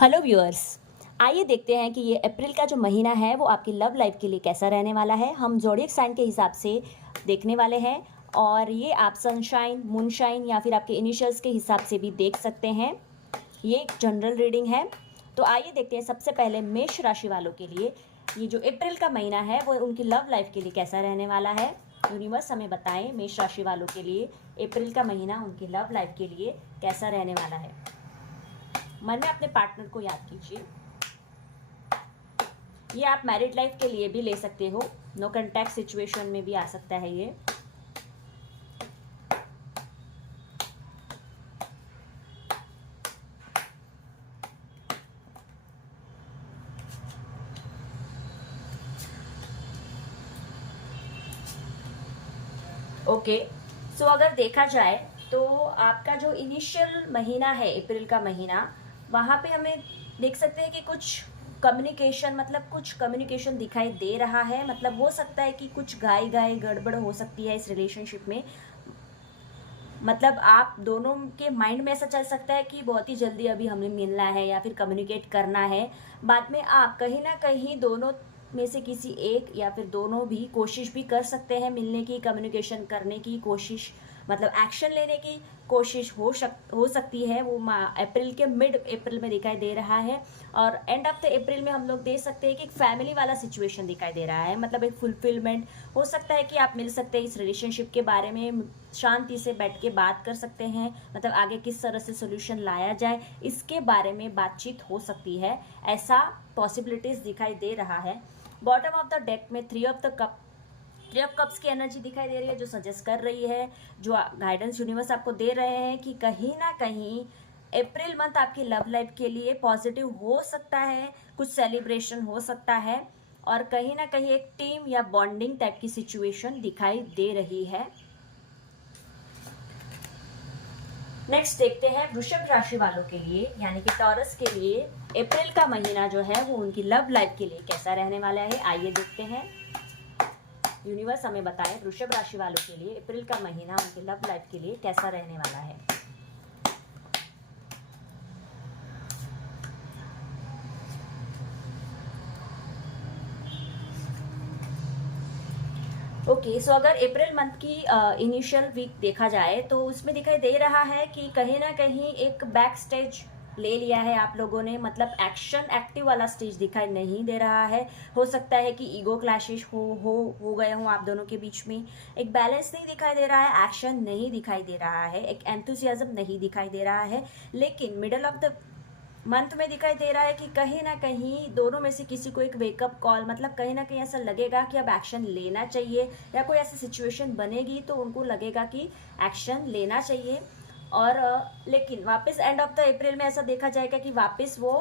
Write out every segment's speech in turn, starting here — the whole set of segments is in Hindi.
Hello viewers. आइए देखते हैं कि ये अप्रैल का जो महीना है वो आपकी लव लाइफ के लिए कैसा रहने वाला है। हम ज़ोडिएक साइन के हिसाब से देखने वाले हैं और ये आप सनशाइन, मूनशाइन या फिर आपके इनिशियल्स के हिसाब से भी देख सकते हैं। ये एक जनरल रीडिंग है। तो आइए देखते हैं सबसे पहले मेष राशि वालों के लिए ये जो अप्रैल का महीना है वो उनकी लव लाइफ के लिए कैसा रहने वाला है। यूनिवर्स हमें बताएं मेष राशि वालों के लिए अप्रैल का महीना उनकी लव लाइफ के लिए कैसा रहने वाला है। मन में अपने पार्टनर को याद कीजिए। ये आप मैरिड लाइफ के लिए भी ले सकते हो, नो कॉन्टैक्ट सिचुएशन में भी आ सकता है ये। ओके, सो अगर देखा जाए तो आपका जो इनिशियल महीना है अप्रैल का महीना, वहाँ पे हमें देख सकते हैं कि कुछ कम्युनिकेशन कुछ कम्युनिकेशन दिखाई दे रहा है। मतलब हो सकता है कि कुछ गाय गाय गड़बड़ हो सकती है इस रिलेशनशिप में। मतलब आप दोनों के माइंड में ऐसा चल सकता है कि बहुत ही जल्दी अभी हमें मिलना है या फिर कम्युनिकेट करना है। बाद में आप कहीं ना कहीं दोनों में से किसी एक या फिर दोनों भी कोशिश भी कर सकते हैं मिलने की, कम्युनिकेशन करने की कोशिश, मतलब एक्शन लेने की कोशिश हो सकती है। वो अप्रैल के मिड अप्रैल में दिखाई दे रहा है और एंड ऑफ द अप्रैल में हम लोग देख सकते हैं कि एक फैमिली वाला सिचुएशन दिखाई दे रहा है। मतलब एक फुलफिलमेंट हो सकता है कि आप मिल सकते हैं, इस रिलेशनशिप के बारे में शांति से बैठ के बात कर सकते हैं। मतलब आगे किस तरह से सोल्यूशन लाया जाए इसके बारे में बातचीत हो सकती है, ऐसा पॉसिबिलिटीज दिखाई दे रहा है। बॉटम ऑफ द डेक में थ्री ऑफ कप्स की एनर्जी दिखाई दे रही है, जो सजेस्ट कर रही है, जो गाइडेंस यूनिवर्स आपको दे रहे हैं कि कहीं ना कहीं अप्रैल मंथ आपकी लव लाइफ के लिए पॉजिटिव हो सकता है, कुछ सेलिब्रेशन हो सकता है और कहीं ना कहीं एक टीम या बॉन्डिंग टाइप की सिचुएशन दिखाई दे रही है। नेक्स्ट देखते हैं वृषभ राशि वालों के लिए यानी कि टॉरस के लिए अप्रैल का महीना जो है वो उनकी लव लाइफ के लिए कैसा रहने वाला है। आइए देखते हैं यूनिवर्स हमें बताएं वृषभ राशि वालों के लिए अप्रैल का महीना उनकी लव लाइफ के लिए कैसा रहने वाला है। ओके, सो अगर अप्रैल मंथ की इनिशियल वीक देखा जाए तो उसमें दिखाई दे रहा है कि कहीं ना कहीं एक बैक स्टेज ले लिया है आप लोगों ने। मतलब एक्टिव वाला स्टेज दिखाई नहीं दे रहा है। हो सकता है कि ईगो क्लैशेस हो गए हों आप दोनों के बीच में। एक बैलेंस नहीं दिखाई दे रहा है, एक्शन नहीं दिखाई दे रहा है, एक एंथुसियाज्म नहीं दिखाई दे रहा है। लेकिन मिडल ऑफ द मंथ में दिखाई दे रहा है कि कहीं ना कहीं दोनों में से किसी को एक वेकअप कॉल, मतलब कहीं ना कहीं ऐसा लगेगा कि अब एक्शन लेना चाहिए या कोई ऐसी सिचुएशन बनेगी तो उनको लगेगा कि एक्शन लेना चाहिए। और लेकिन वापस एंड ऑफ द अप्रैल में ऐसा देखा जाएगा कि वापस वो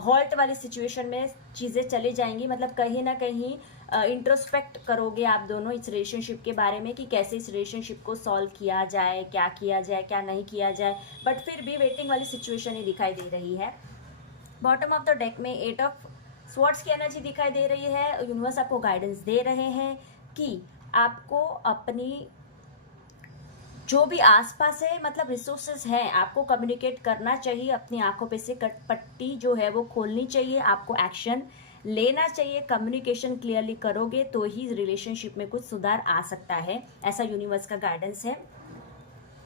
हॉल्ट वाली सिचुएशन में चीज़ें चली जाएंगी। मतलब कहीं ना कहीं इंट्रोस्पेक्ट करोगे आप दोनों इस रिलेशनशिप के बारे में कि कैसे इस रिलेशनशिप को सॉल्व किया जाए, क्या नहीं किया जाए। बट फिर भी वेटिंग वाली सिचुएशन ही दिखाई दे रही है। बॉटम ऑफ द डेक में एट ऑफ स्वॉर्ड्स की एनर्जी दिखाई दे रही है। यूनिवर्स आपको गाइडेंस दे रहे हैं कि आपको अपनी जो भी आसपास है, मतलब रिसोर्सेज हैं, आपको कम्युनिकेट करना चाहिए। अपनी आंखों पे से पट्टी जो है वो खोलनी चाहिए, आपको एक्शन लेना चाहिए। कम्युनिकेशन क्लियरली करोगे तो ही रिलेशनशिप में कुछ सुधार आ सकता है, ऐसा यूनिवर्स का गाइडेंस है।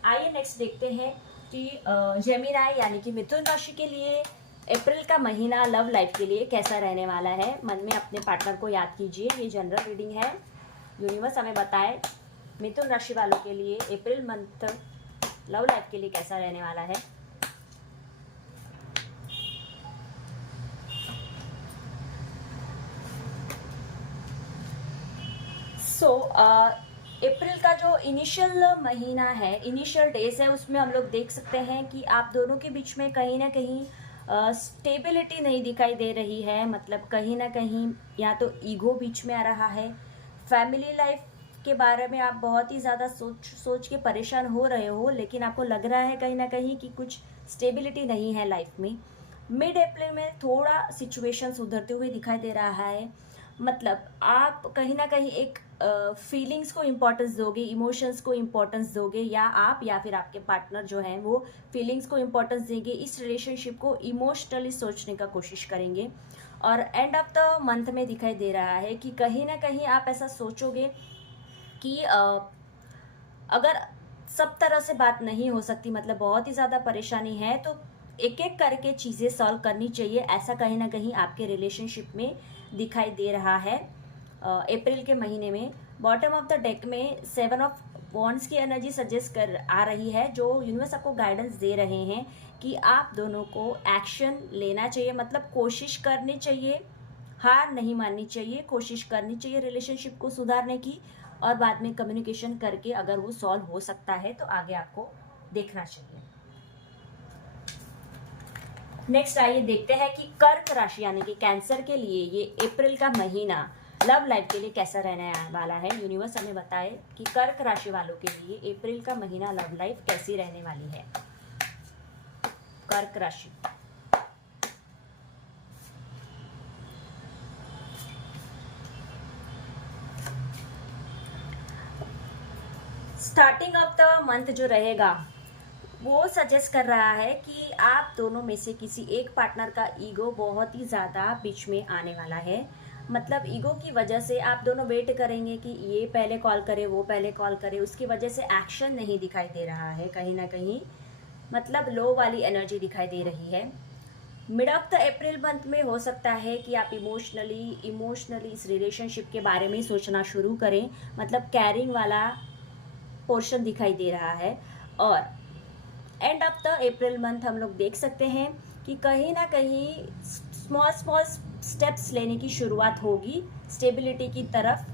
आइए नेक्स्ट देखते हैं कि जेमिनी यानी कि मिथुन राशि के लिए अप्रैल का महीना लव लाइफ के लिए कैसा रहने वाला है। मन में अपने पार्टनर को याद कीजिए। ये जनरल रीडिंग है। यूनिवर्स हमें बताए मिथुन राशि वालों के लिए अप्रैल मंथ लव लाइफ के लिए कैसा रहने वाला है। अप्रैल का जो इनिशियल महीना है, इनिशियल डेज है, उसमें हम लोग देख सकते हैं कि आप दोनों के बीच में कहीं ना कहीं स्टेबिलिटी नहीं दिखाई दे रही है। मतलब कहीं ना कहीं या तो ईगो बीच में आ रहा है। फैमिली लाइफ के बारे में आप बहुत ही ज़्यादा सोच के परेशान हो रहे हो, लेकिन आपको लग रहा है कहीं ना कहीं कि कुछ स्टेबिलिटी नहीं है लाइफ में। मिड अप्रैल में थोड़ा सिचुएशन सुधरते हुए दिखाई दे रहा है। मतलब आप कहीं ना कहीं एक फीलिंग्स को इम्पोर्टेंस दोगे, इमोशंस को इम्पोर्टेंस दोगे, या आप या फिर आपके पार्टनर जो हैं वो फीलिंग्स को इम्पोर्टेंस देंगे, इस रिलेशनशिप को इमोशनली सोचने का कोशिश करेंगे। और एंड ऑफ द मंथ में दिखाई दे रहा है कि कहीं ना कहीं आप ऐसा सोचोगे कि अगर सब तरह से बात नहीं हो सकती, मतलब बहुत ही ज़्यादा परेशानी है, तो एक एक करके चीज़ें सॉल्व करनी चाहिए, ऐसा कहीं ना कहीं आपके रिलेशनशिप में दिखाई दे रहा है अप्रैल के महीने में। बॉटम ऑफ द डेक में 7 ऑफ वॉन्ड्स की एनर्जी सजेस्ट कर आ रही है, जो यूनिवर्स आपको गाइडेंस दे रहे हैं कि आप दोनों को एक्शन लेना चाहिए, मतलब कोशिश करनी चाहिए, हार नहीं माननी चाहिए, कोशिश करनी चाहिए रिलेशनशिप को सुधारने की, और बाद में कम्युनिकेशन करके अगर वो सॉल्व हो सकता है तो आगे आपको देखना चाहिए। नेक्स्ट आइए देखते हैं कि कर्क राशि यानी कि कैंसर के लिए ये अप्रैल का महीना लव लाइफ के लिए कैसा रहने वाला है। यूनिवर्स हमें बताए कि कर्क राशि वालों के लिए अप्रैल का महीना लव लाइफ कैसी रहने वाली है। कर्क राशि, स्टार्टिंग ऑफ द मंथ जो रहेगा वो सजेस्ट कर रहा है कि आप दोनों में से किसी एक पार्टनर का ईगो बहुत ही ज़्यादा बीच में आने वाला है। मतलब ईगो की वजह से आप दोनों वेट करेंगे कि ये पहले कॉल करे, वो पहले कॉल करे, उसकी वजह से एक्शन नहीं दिखाई दे रहा है कहीं ना कहीं, मतलब लो वाली एनर्जी दिखाई दे रही है। Mid of the April month में हो सकता है कि आप इमोशनली इस रिलेशनशिप के बारे में सोचना शुरू करें, मतलब कैरिंग वाला पोर्शन दिखाई दे रहा है। और end of the April month हम लोग देख सकते हैं कि कहीं ना कहीं स्मॉल स्टेप्स लेने की शुरुआत होगी स्टेबिलिटी की तरफ।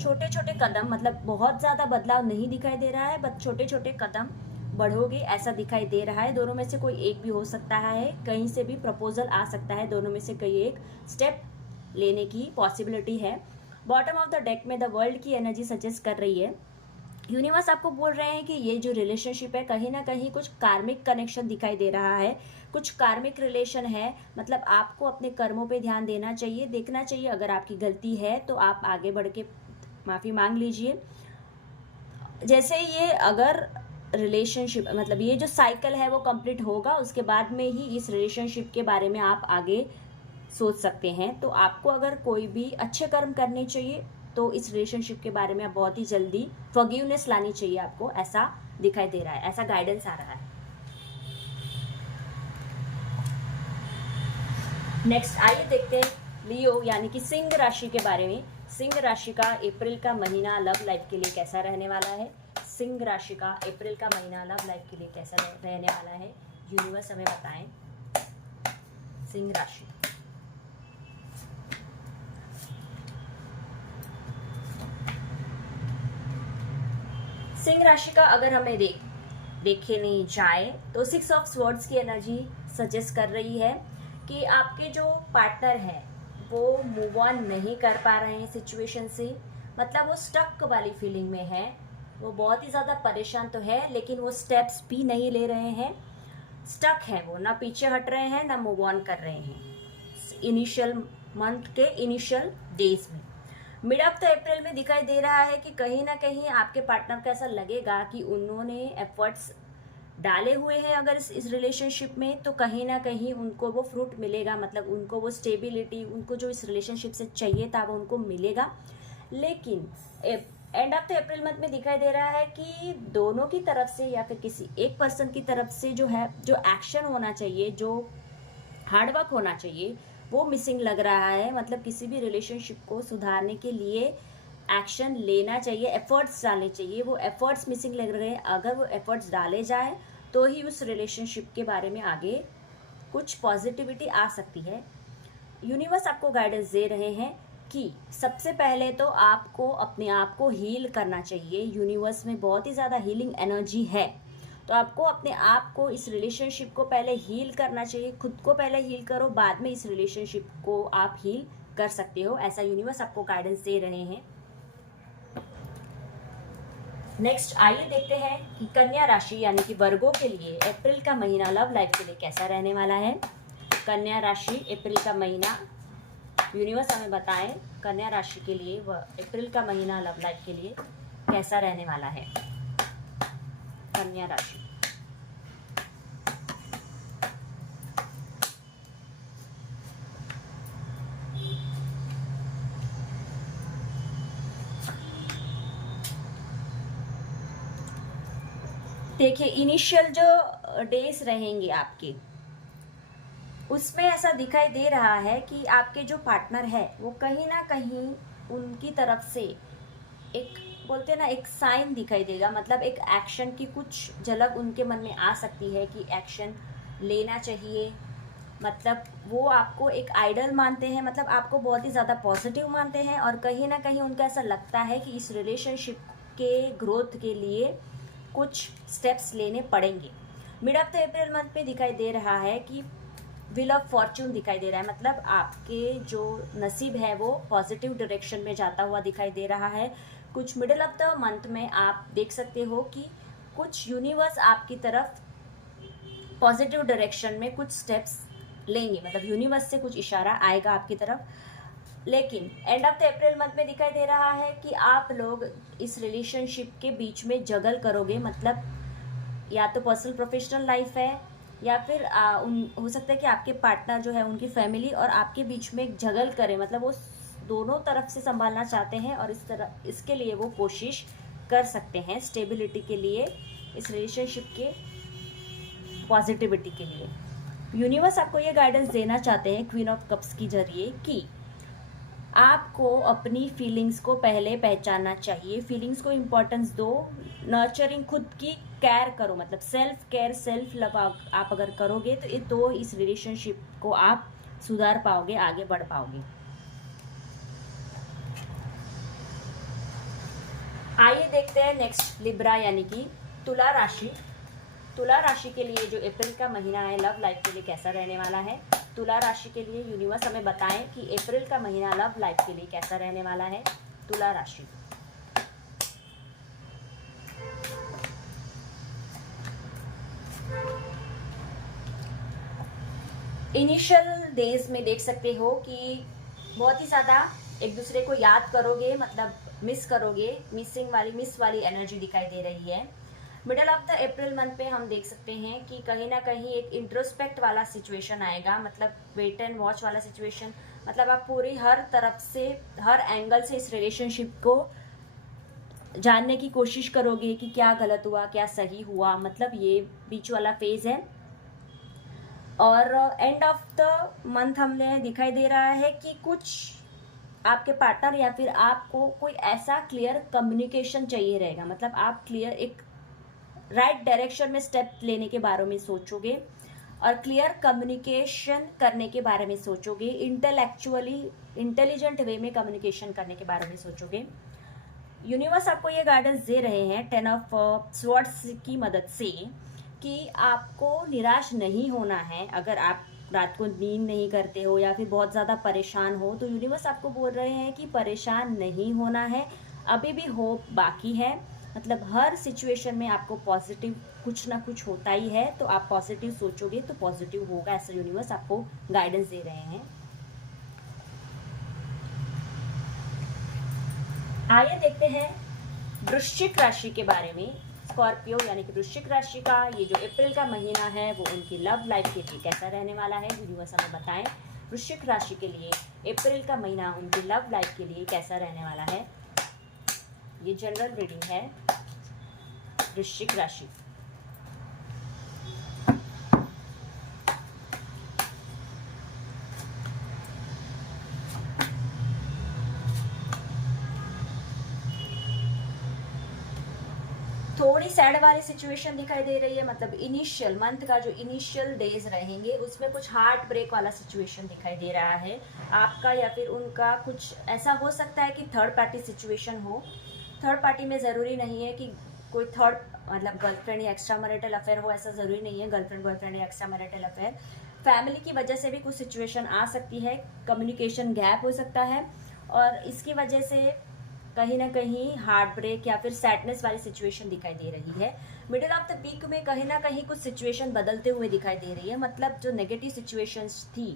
छोटे छोटे कदम, मतलब बहुत ज़्यादा बदलाव नहीं दिखाई दे रहा है, बट छोटे छोटे कदम बढ़ोगे ऐसा दिखाई दे रहा है। दोनों में से कोई एक भी हो सकता है, कहीं से भी प्रपोजल आ सकता है, दोनों में से कोई एक स्टेप लेने की पॉसिबिलिटी है। बॉटम ऑफ द डेक में द वर्ल्ड की एनर्जी सजेस्ट कर रही है, यूनिवर्स आपको बोल रहे हैं कि ये जो रिलेशनशिप है कहीं ना कहीं कुछ कार्मिक कनेक्शन दिखाई दे रहा है, कुछ कार्मिक रिलेशन है। मतलब आपको अपने कर्मों पे ध्यान देना चाहिए, देखना चाहिए, अगर आपकी गलती है तो आप आगे बढ़ के माफ़ी मांग लीजिए। जैसे ये अगर रिलेशनशिप, मतलब ये जो साइकिल है वो कंप्लीट होगा, उसके बाद में ही इस रिलेशनशिप के बारे में आप आगे सोच सकते हैं। तो आपको अगर कोई भी अच्छे कर्म करने चाहिए तो इस रिलेशनशिप के बारे में आप बहुत ही जल्दी फॉरगिवनेस लानी चाहिए आपको, ऐसा दिखाई दे रहा है, ऐसा गाइडेंस आ रहा है। नेक्स्ट आइए देखते हैं लियो यानी कि सिंह राशि के बारे में। सिंह राशि का अप्रैल का महीना लव लाइफ के लिए कैसा रहने वाला है। सिंह राशि का अप्रैल का महीना लव लाइफ के लिए कैसा रहने वाला है, यूनिवर्स हमें बताएं। सिंह राशि, सिंह राशि का अगर हमें देखे नहीं जाए तो 6 ऑफ स्वॉर्ड्स की एनर्जी सजेस्ट कर रही है कि आपके जो पार्टनर हैं वो मूव ऑन नहीं कर पा रहे हैं सिचुएशन से, मतलब वो स्टक वाली फीलिंग में है, वो बहुत ही ज़्यादा परेशान तो है लेकिन वो स्टेप्स भी नहीं ले रहे हैं, स्टक है वो, ना पीछे हट रहे हैं ना मूव ऑन कर रहे हैं इनिशियल मंथ के इनिशियल डेज में। मिड ऑफ द अप्रैल में दिखाई दे रहा है कि कहीं ना कहीं आपके पार्टनर को ऐसा लगेगा कि उन्होंने एफर्ट्स डाले हुए हैं अगर इस रिलेशनशिप में, तो कहीं ना कहीं उनको वो फ्रूट मिलेगा, मतलब उनको वो स्टेबिलिटी, उनको जो इस रिलेशनशिप से चाहिए था वो उनको मिलेगा। लेकिन end of the April month में दिखाई दे रहा है कि दोनों की तरफ से या फिर किसी एक पर्सन की तरफ से जो है, जो एक्शन होना चाहिए, जो हार्डवर्क होना चाहिए, वो मिसिंग लग रहा है। मतलब किसी भी रिलेशनशिप को सुधारने के लिए एक्शन लेना चाहिए, एफर्ट्स डालने चाहिए, वो एफर्ट्स मिसिंग लग रहे हैं। अगर वो एफर्ट्स डाले जाए तो ही उस रिलेशनशिप के बारे में आगे कुछ पॉजिटिविटी आ सकती है। यूनिवर्स आपको गाइडेंस दे रहे हैं कि सबसे पहले तो आपको अपने आप को हील करना चाहिए। यूनिवर्स में बहुत ही ज़्यादा हीलिंग एनर्जी है, तो आपको अपने आप को, इस रिलेशनशिप को पहले हील करना चाहिए। खुद को पहले हील करो, बाद में इस रिलेशनशिप को आप हील कर सकते हो, ऐसा यूनिवर्स आपको गाइडेंस दे रहे हैं। नेक्स्ट आइए देखते हैं कि कन्या राशि यानी कि वर्गों के लिए अप्रैल का महीना लव लाइफ के लिए कैसा रहने वाला है। कन्या राशि अप्रैल का महीना यूनिवर्स हमें बताएं कन्या राशि के लिए व अप्रैल का महीना लव लाइफ के लिए कैसा रहने वाला है। कन्या राशि, देखिए इनिशियल जो डेज रहेंगे आपके, उसमें ऐसा दिखाई दे रहा है कि आपके जो पार्टनर है वो कहीं ना कहीं उनकी तरफ से एक बोलते हैं ना एक साइन दिखाई देगा, मतलब एक एक्शन की कुछ झलक उनके मन में आ सकती है कि एक्शन लेना चाहिए। मतलब वो आपको एक आइडल मानते हैं, मतलब आपको बहुत ही ज़्यादा पॉजिटिव मानते हैं और कहीं ना कहीं उनको ऐसा लगता है कि इस रिलेशनशिप के ग्रोथ के लिए कुछ स्टेप्स लेने पड़ेंगे। Mid of the April month में दिखाई दे रहा है कि व्हील ऑफ फॉर्च्यून दिखाई दे रहा है, मतलब आपके जो नसीब है वो पॉजिटिव डायरेक्शन में जाता हुआ दिखाई दे रहा है। कुछ मिडिल ऑफ द मंथ में आप देख सकते हो कि कुछ यूनिवर्स आपकी तरफ पॉजिटिव डायरेक्शन में कुछ स्टेप्स लेंगे, मतलब यूनिवर्स से कुछ इशारा आएगा आपकी तरफ। लेकिन end of the April month में दिखाई दे रहा है कि आप लोग इस रिलेशनशिप के बीच में जगल करोगे, मतलब या तो पर्सनल प्रोफेशनल लाइफ है या फिर हो सकता है कि आपके पार्टनर जो है उनकी फैमिली और आपके बीच में एक जगल करे, मतलब वो दोनों तरफ से संभालना चाहते हैं और इस तरह इसके लिए वो कोशिश कर सकते हैं स्टेबिलिटी के लिए, इस रिलेशनशिप के पॉजिटिविटी के लिए। यूनिवर्स आपको ये गाइडेंस देना चाहते हैं क्वीन ऑफ कप्स की जरिए कि आपको अपनी फीलिंग्स को पहले पहचानना चाहिए, फीलिंग्स को इम्पोर्टेंस दो, नर्चरिंग खुद की केयर करो, मतलब सेल्फ केयर सेल्फ लव आप अगर करोगे तो ये तो इस रिलेशनशिप को आप सुधार पाओगे, आगे बढ़ पाओगे। आइए देखते हैं नेक्स्ट लिब्रा यानी कि तुला राशि। तुला राशि के लिए जो अप्रैल का महीना है लव लाइफ के लिए कैसा रहने वाला है। तुला राशि के लिए यूनिवर्स हमें बताएं कि अप्रैल का महीना लव लाइफ के लिए कैसा रहने वाला है। तुला राशि, इनिशियल डेज में देख सकते हो कि बहुत ही ज़्यादा एक दूसरे को याद करोगे, मतलब मिस करोगे, मिस वाली एनर्जी दिखाई दे रही है। Middle of the April month में हम देख सकते हैं कि कहीं ना कहीं एक इंट्रोस्पेक्ट वाला सिचुएशन आएगा, मतलब वेट एंड वॉच वाला सिचुएशन, मतलब आप पूरी हर तरफ से हर एंगल से इस रिलेशनशिप को जानने की कोशिश करोगे कि क्या गलत हुआ क्या सही हुआ, मतलब ये बीच वाला फेज है। और एंड ऑफ द मंथ हमें दिखाई दे रहा है कि कुछ आपके पार्टनर या फिर आपको कोई ऐसा क्लियर कम्युनिकेशन चाहिए रहेगा, मतलब आप क्लियर एक राइट डायरेक्शन में स्टेप लेने के बारे में सोचोगे और क्लियर कम्युनिकेशन करने के बारे में सोचोगे, इंटेलेक्चुअली इंटेलिजेंट वे में कम्युनिकेशन करने के बारे में सोचोगे। यूनिवर्स आपको ये गाइडेंस दे रहे हैं 10 ऑफ स्वॉर्ड्स की मदद से कि आपको निराश नहीं होना है। अगर आप रात को नींद नहीं करते हो या फिर बहुत ज़्यादा परेशान हो तो यूनिवर्स आपको बोल रहे हैं कि परेशान नहीं होना है, अभी भी होप बाकी है, मतलब हर सिचुएशन में आपको पॉजिटिव कुछ ना कुछ होता ही है, तो आप पॉजिटिव सोचोगे तो पॉजिटिव होगा, ऐसा यूनिवर्स आपको गाइडेंस दे रहे हैं। आइए देखते हैं वृश्चिक राशि के बारे में। स्कॉर्पियो यानी कि वृश्चिक राशि का ये जो अप्रैल का महीना है वो उनकी लव लाइफ के लिए कैसा रहने वाला है, यूनिवर्स हमें बताएं। वृश्चिक राशि के लिए अप्रैल का महीना उनकी लव लाइफ के लिए कैसा रहने वाला है। ये जनरल रीडिंग है वृश्चिक राशि। थोड़ी सैड वाली सिचुएशन दिखाई दे रही है, मतलब इनिशियल मंथ का जो इनिशियल डेज रहेंगे उसमें कुछ हार्ट ब्रेक वाला सिचुएशन दिखाई दे रहा है आपका या फिर उनका। कुछ ऐसा हो सकता है कि थर्ड पार्टी सिचुएशन हो। थर्ड पार्टी में ज़रूरी नहीं है कि कोई थर्ड मतलब गर्लफ्रेंड या एक्स्ट्रा मैरिटल अफेयर हो, ऐसा ज़रूरी नहीं है गर्लफ्रेंड बॉयफ्रेंड या एक्स्ट्रा मैरिटल अफेयर। फैमिली की वजह से भी कुछ सिचुएशन आ सकती है, कम्युनिकेशन गैप हो सकता है और इसकी वजह से कहीं ना कहीं हार्ट ब्रेक या फिर सैडनेस वाली सिचुएशन दिखाई दे रही है। मिडिल ऑफ द वीक में कहीं ना कहीं कुछ सिचुएशन बदलते हुए दिखाई दे रही है, मतलब जो नेगेटिव सिचुएशंस थी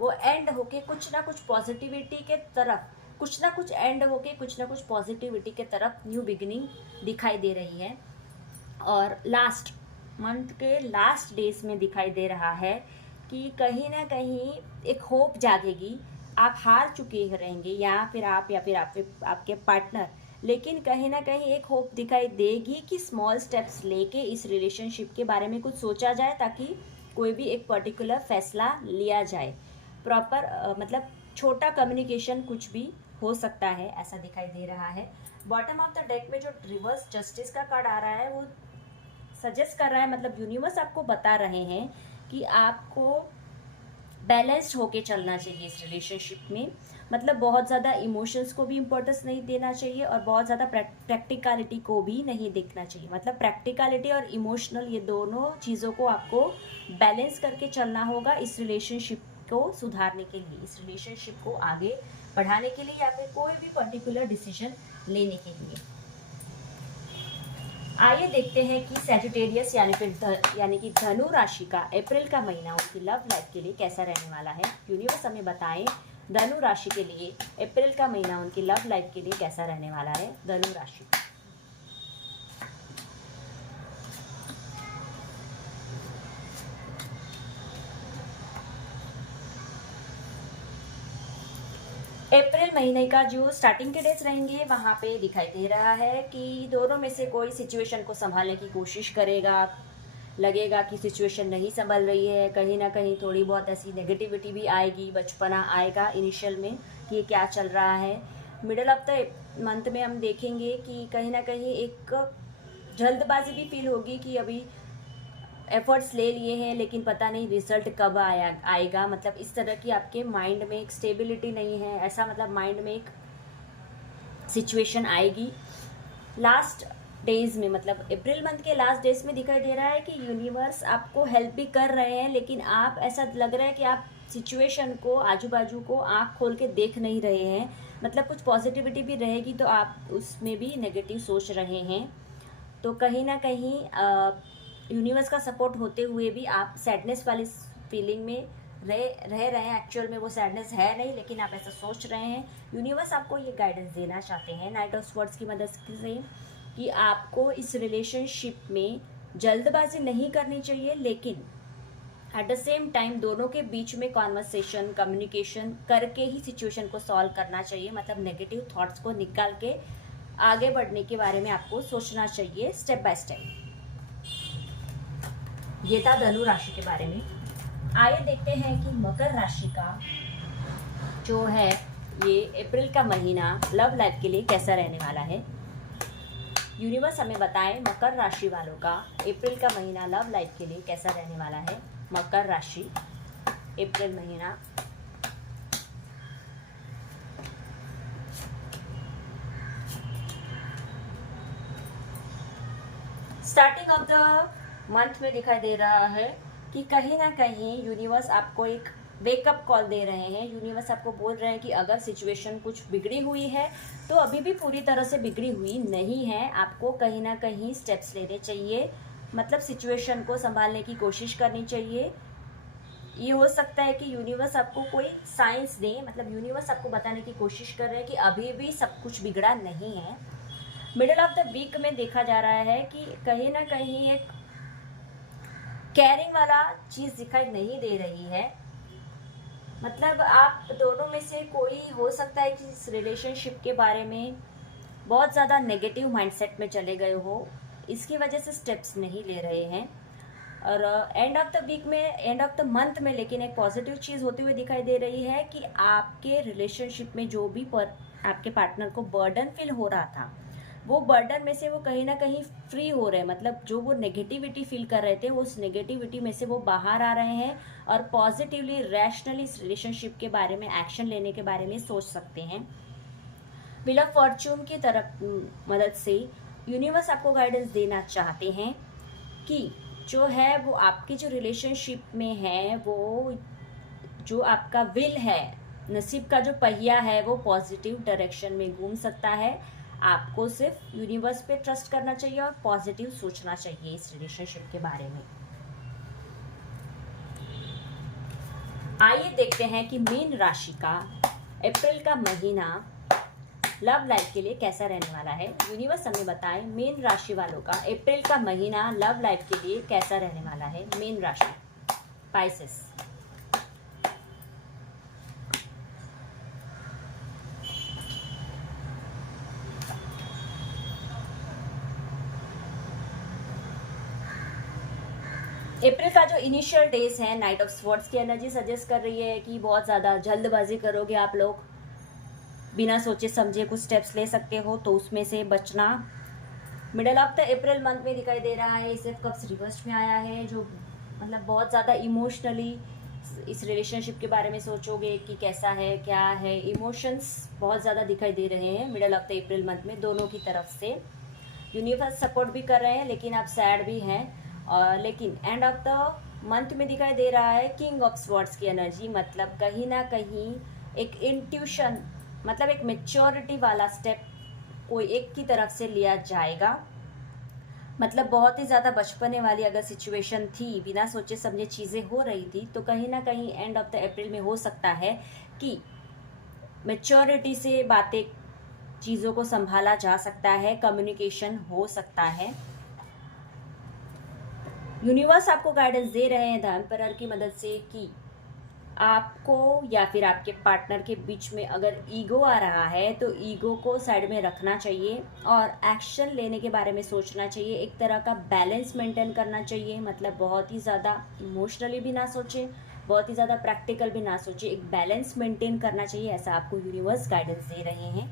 वो एंड होके कुछ ना कुछ पॉजिटिविटी के तरफ, कुछ ना कुछ एंड होके कुछ ना कुछ पॉजिटिविटी के तरफ न्यू बिगिनिंग दिखाई दे रही है। और लास्ट मंथ के लास्ट डेज में दिखाई दे रहा है कि कहीं ना कहीं एक होप जागेगी। आप हार चुके रहेंगे या फिर आपके पार्टनर, लेकिन कहीं ना कहीं एक होप दिखाई देगी कि स्मॉल स्टेप्स लेके इस रिलेशनशिप के बारे में कुछ सोचा जाए, ताकि कोई भी एक पर्टिकुलर फैसला लिया जाए। प्रॉपर मतलब छोटा कम्युनिकेशन कुछ भी हो सकता है, ऐसा दिखाई दे रहा है। बॉटम ऑफ द डेक में जो रिवर्स जस्टिस का कार्ड आ रहा है वो सजेस्ट कर रहा है, मतलब यूनिवर्स आपको बता रहे हैं कि आपको बैलेंस्ड होके चलना चाहिए इस रिलेशनशिप में। मतलब बहुत ज़्यादा इमोशंस को भी इम्पोर्टेंस नहीं देना चाहिए और बहुत ज़्यादा प्रैक्टिकलिटी को भी नहीं देखना चाहिए। मतलब प्रैक्टिकलिटी और इमोशनल, ये दोनों चीज़ों को आपको बैलेंस करके चलना होगा इस रिलेशनशिप को सुधारने के लिए, इस रिलेशनशिप को आगे बढ़ाने के लिए, या फिर कोई भी पर्टिकुलर डिसीजन लेने के लिए। आइए देखते हैं कि सैजिटेरियस यानी कि धनु राशि का अप्रैल का महीना उनकी लव लाइफ के लिए कैसा रहने वाला है। यूनिवर्स हमें बताएं धनु राशि के लिए अप्रैल का महीना उनकी लव लाइफ के लिए कैसा रहने वाला है। धनु राशि, अप्रैल महीने का जो स्टार्टिंग के डेज रहेंगे वहाँ पे दिखाई दे रहा है कि दोनों में से कोई सिचुएशन को संभालने की कोशिश करेगा। लगेगा कि सिचुएशन नहीं संभल रही है, कहीं ना कहीं थोड़ी बहुत ऐसी नेगेटिविटी भी आएगी, बचपना आएगा इनिशियल में कि ये क्या चल रहा है। मिडल ऑफ द मंथ में हम देखेंगे कि कहीं ना कहीं एक जल्दबाजी भी फील होगी कि अभी एफर्ट्स ले लिए हैं लेकिन पता नहीं रिजल्ट कब आएगा। मतलब इस तरह की आपके माइंड में एक स्टेबिलिटी नहीं है, ऐसा मतलब माइंड में एक सिचुएशन आएगी लास्ट डेज में। मतलब अप्रैल मंथ के लास्ट डेज में दिखाई दे रहा है कि यूनिवर्स आपको हेल्प भी कर रहे हैं, लेकिन आप ऐसा लग रहा है कि आप सिचुएशन को, आजू बाजू को आँख खोल के देख नहीं रहे हैं। मतलब कुछ पॉजिटिविटी भी रहेगी तो आप उसमें भी नेगेटिव सोच रहे हैं। तो कहीं ना कहीं यूनिवर्स का सपोर्ट होते हुए भी आप सैडनेस वाली फीलिंग में रह रहे हैं। एक्चुअल में वो सैडनेस है नहीं, लेकिन आप ऐसा सोच रहे हैं। यूनिवर्स आपको ये गाइडेंस देना चाहते हैं नाइट ऑफ स्वॉर्ड्स की मदद से कि आपको इस रिलेशनशिप में जल्दबाजी नहीं करनी चाहिए, लेकिन एट द सेम टाइम दोनों के बीच में कॉन्वर्सेशन, कम्युनिकेशन करके ही सिचुएशन को सॉल्व करना चाहिए। मतलब नेगेटिव थॉट्स को निकाल के आगे बढ़ने के बारे में आपको सोचना चाहिए स्टेप बाय स्टेप। ये था धनु राशि के बारे में। आइए देखते हैं कि मकर राशि का जो है ये अप्रैल का महीना लव लाइफ के लिए कैसा रहने वाला है। यूनिवर्स हमें बताएं मकर राशि वालों का अप्रैल का महीना लव लाइफ के लिए कैसा रहने वाला है। मकर राशि अप्रैल महीना, स्टार्टिंग ऑफ द मंथ में दिखाई दे रहा है कि कहीं ना कहीं यूनिवर्स आपको एक वेकअप कॉल दे रहे हैं। यूनिवर्स आपको बोल रहे हैं कि अगर सिचुएशन कुछ बिगड़ी हुई है तो अभी भी पूरी तरह से बिगड़ी हुई नहीं है, आपको कहीं ना कहीं स्टेप्स लेने चाहिए। मतलब सिचुएशन को संभालने की कोशिश करनी चाहिए। ये हो सकता है कि यूनिवर्स आपको कोई साइंस दे, मतलब यूनिवर्स आपको बताने की कोशिश कर रहे हैं कि अभी भी सब कुछ बिगड़ा नहीं है। मिडल ऑफ द वीक में देखा जा रहा है कि कहीं ना कहीं एक केयरिंग वाला चीज़ दिखाई नहीं दे रही है। मतलब आप दोनों में से कोई हो सकता है कि इस रिलेशनशिप के बारे में बहुत ज़्यादा नेगेटिव माइंडसेट में चले गए हो, इसकी वजह से स्टेप्स नहीं ले रहे हैं। और एंड ऑफ द वीक में, एंड ऑफ द मंथ में लेकिन एक पॉजिटिव चीज़ होती हुई दिखाई दे रही है कि आपके रिलेशनशिप में जो भी आपके पार्टनर को बर्डन फील हो रहा था, वो बर्डन में से वो कहीं ना कहीं फ्री हो रहे हैं। मतलब जो वो नेगेटिविटी फील कर रहे थे, उस नेगेटिविटी में से वो बाहर आ रहे हैं और पॉजिटिवली, रैशनली इस रिलेशनशिप के बारे में, एक्शन लेने के बारे में सोच सकते हैं। व्हील ऑफ फॉर्च्यून की तरफ मदद से यूनिवर्स आपको गाइडेंस देना चाहते हैं कि जो है वो आपकी जो रिलेशनशिप में है, वो जो आपका विल है, नसीब का जो पहिया है, वो पॉजिटिव डायरेक्शन में घूम सकता है। आपको सिर्फ यूनिवर्स पे ट्रस्ट करना चाहिए और पॉजिटिव सोचना चाहिए इस रिलेशनशिप के बारे में। आइए देखते हैं कि मीन राशि का अप्रैल का महीना लव लाइफ के लिए कैसा रहने वाला है। यूनिवर्स हमें बताएं मीन राशि वालों का अप्रैल का महीना लव लाइफ के लिए कैसा रहने वाला है। मीन राशि पाइसेस। अप्रैल का जो इनिशियल डेज है, नाइट ऑफ स्वॉर्ड्स की एनर्जी सजेस्ट कर रही है कि बहुत ज़्यादा जल्दबाजी करोगे आप लोग, बिना सोचे समझे कुछ स्टेप्स ले सकते हो, तो उसमें से बचना। Middle of the April month में दिखाई दे रहा है, इसे कप्स रिवर्स में आया है, जो मतलब बहुत ज़्यादा इमोशनली इस रिलेशनशिप के बारे में सोचोगे कि कैसा है क्या है। इमोशंस बहुत ज़्यादा दिखाई दे रहे हैं middle of the April month में दोनों की तरफ से। यूनिवर्स सपोर्ट भी कर रहे हैं, लेकिन आप सैड भी हैं। लेकिन एंड ऑफ द मंथ में दिखाई दे रहा है किंग ऑफ स्वॉर्ड्स की एनर्जी, मतलब कहीं ना कहीं एक इंट्यूशन, मतलब एक मेच्योरिटी वाला स्टेप कोई एक की तरफ से लिया जाएगा। मतलब बहुत ही ज़्यादा बचपने वाली अगर सिचुएशन थी, बिना सोचे समझे चीज़ें हो रही थी, तो कहीं ना कहीं एंड ऑफ द अप्रैल में हो सकता है कि मेच्योरिटी से बातें, चीज़ों को संभाला जा सकता है, कम्युनिकेशन हो सकता है। यूनिवर्स आपको गाइडेंस दे रहे हैं द एम्परर की मदद से कि आपको या फिर आपके पार्टनर के बीच में अगर ईगो आ रहा है तो ईगो को साइड में रखना चाहिए और एक्शन लेने के बारे में सोचना चाहिए। एक तरह का बैलेंस मेंटेन करना चाहिए, मतलब बहुत ही ज़्यादा इमोशनली भी ना सोचें, बहुत ही ज़्यादा प्रैक्टिकल भी ना सोचें, एक बैलेंस मेंटेन करना चाहिए, ऐसा आपको यूनिवर्स गाइडेंस दे रहे हैं।